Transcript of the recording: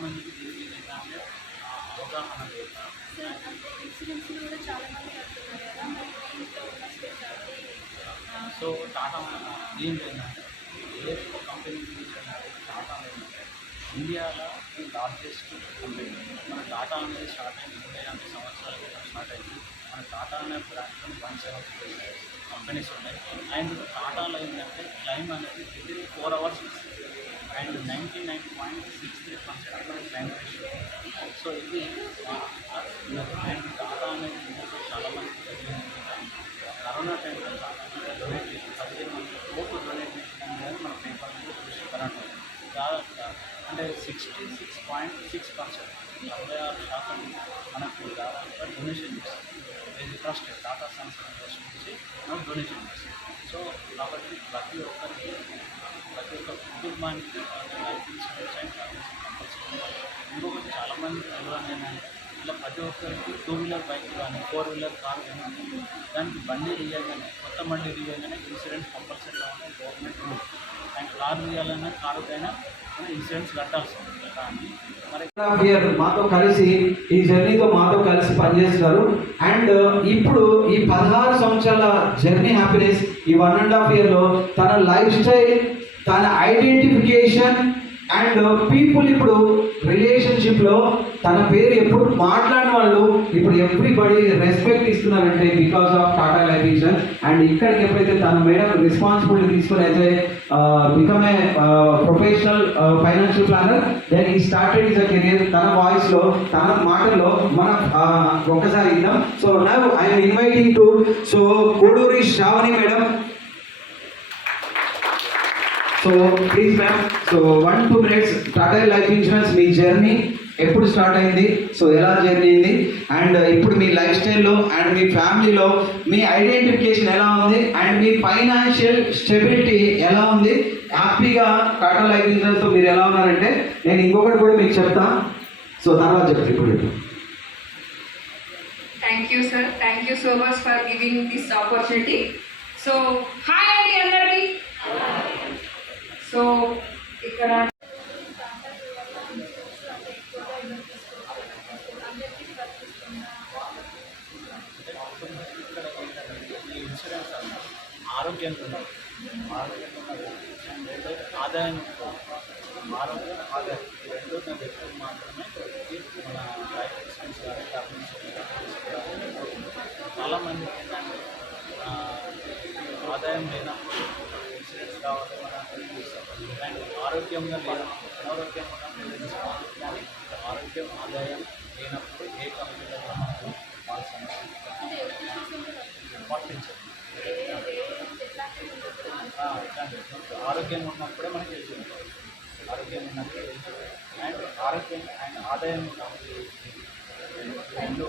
చాలామందికి దీని మీద ఏంటంటే అవగాహన లేదు. సో టాటా ఏం లేదంటే ఏ కంపెనీ గురించి టాటా ఏంటంటే ఇండియాలో లార్జెస్ట్ కంపెనీ. మన టాటా అనేది స్టార్ట్ అయింది 25 సంవత్సరాల క్రితం స్టార్ట్ అయింది. మన టాటా అనే బ్రాండ్తో 170 కంపెనీస్ ఉన్నాయి. అండ్ టాటాలో ఏంటంటే క్లైమ్ అనేది వితిన్ 4 hours ఇస్తుంది. And 99.63% claim ratio. సో ఇది అండ్ టాటా అనేది చాలామంది కరోనా టైంలో టాటా డొనేట్ చేసి 15,000,00,000 డొనేట్ చేసిందని మన పేపర్ మీద చూసి కరెంట్ దాదాపుగా అంటే 66.6% 66% మనకు దాదాపుగా డొనేషన్ చేస్తుంది. ఇది ట్రస్ట్ టాటా సన్స్ ట్రస్ట్ నుంచి మనం డొనేషన్ చేస్తాం. సో కాబట్టి ప్రతి ఒక్క కుటుంబానికి లైఫ్ ఇన్సూరెన్స్ అండ్ కంపల్సరీ. ఇంకొకటి చాలామంది తెలియని ఏంటంటే ఇలా ప్రతి ఒక్కరికి 2 వీలర్ బైక్ కానీ 4 వీలర్ కార్ కానీ దానికి బండి తీయగానే కొత్త బండి తీయగానే ఇన్సూరెన్స్ కంపల్సరీగా ఉన్నాయి గవర్నమెంట్ రూల్. అండ్ కారు తీయాలన్నా కారుకైనా మనం ఇన్సూరెన్స్ కట్టాల్సి ఉంటుంది. కానీ మరి మాతో కలిసి ఈ జర్నీతో మాతో కలిసి పనిచేస్తున్నారు. అండ్ ఇప్పుడు ఈ 16 సంవత్సరాల జర్నీ హ్యాపీనెస్ ఈ 1.5 yearలో తన లైఫ్ స్టైల్, తన ఐడెంటిఫికేషన్ అండ్ పీపుల్ ఇప్పుడు రిలేషన్షిప్లో తన పేరు ఎప్పుడు మాట్లాడిన వాళ్ళు ఇప్పుడు ఎవ్రీబడి రెస్పెక్ట్ ఇస్తున్నారంటే because of Tata life insurance. And ఇక్కడికి ఎప్పుడైతే తన మేడం రెస్పాన్సిబిలిటీ తీసుకొని అయితే become a professional financial planner, then he started is a career. తన వాయిస్లో తన మాటల్లో మనం ఒక్కసారి ఇద్దాం. So now I'm inviting to Koduri Sravani madam. So please ma'am. So 1-2 minutes Tata life insurance me journey ఎప్పుడు స్టార్ట్ అయింది, సో ఎలా జర్నీ అయింది, అండ్ ఇప్పుడు మీ లైఫ్ స్టైల్లో అండ్ మీ ఫ్యామిలీలో మీ ఐడెంటిఫికేషన్ ఎలా ఉంది, అండ్ మీ ఫైనాన్షియల్ స్టెబిలిటీ ఎలా ఉంది, హ్యాపీగా టాటా లైఫ్ ఇన్సూరెన్స్తో మీరు ఎలా ఉన్నారంటే నేను ఇంకొకటి కూడా మీకు చెప్తాను. సో తర్వాత చెప్తాను ఇప్పుడు. Thank you sir, thank you so much for giving this opportunity. So hi అండి అందరికీ. సో ఇక్కడ ఇన్సూరెన్స్ అన్న ఆరోగ్యంగా ఉన్నది, ఆరోగ్యంగా ఉన్నది అండ్ రెండోది ఆదాయం. ఆరోగ్యం ఆదాయం ఈ రెండు వ్యక్తులు మాత్రమే మన లైఫ్ ఇన్సూరెన్స్ కానీ టర్మ్ ఇన్సూరెన్స్ కానీ. చాలామంది ఏంటంటే ఆదాయం లేనప్పుడు ఇన్సూరెన్స్ కావాలి మనం చూస్తాం. అండ్ ఆరోగ్యంగా లేదు, అనారోగ్యం ఉన్నప్పుడు తీసుకోవాలి. కానీ ఆరోగ్యం ఆదాయం లేనప్పుడు ఏ కంపెనీలో మనకు వాళ్ళ సమస్య పాటించాలి. ఆరోగ్యంగా ఉన్నప్పుడే మనకి తెలిసింది, ఆరోగ్యం ఉన్నప్పుడే తెలిసింది. అండ్ ఆరోగ్యం అండ్ ఆదాయం ఉన్నప్పుడు రెండు